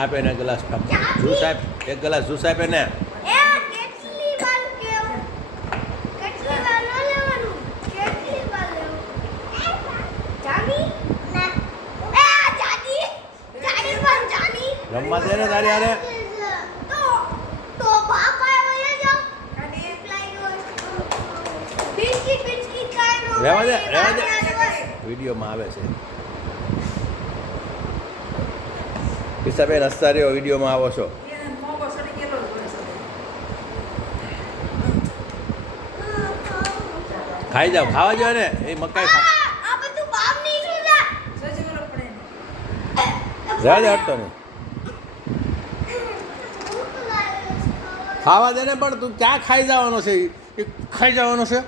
આપે ને glass juice આપ, એક ગ્લાસ જ્યુસ આપે ને. રમવા દે ને તારી હારે. રહેવા દે, રહેવા દે. વિડીયોમાં આવે છે. પિસાબેન હસતા રહ્યો, વિડીયોમાં આવો છો. ખાઈ જાઓ, ખાવા જાઓ ને એ મકાઈ ખા. રહેવા દે, હટતો નહીં. ખાવા દે ને, પણ તું ક્યાં ખાઈ જવાનો છે? એ ખાઈ જવાનો છે.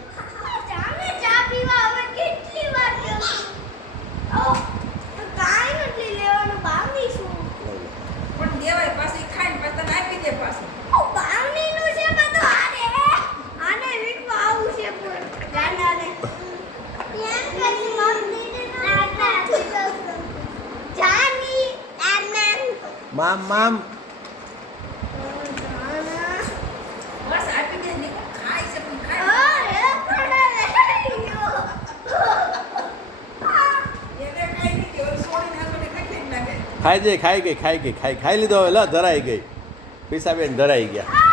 મામ મામ ખાઈ ગઈ, ખાઈ લીધો હવે. લ ધરાઈ ગઈ, પિસાબેન ધરાઈ ગયા.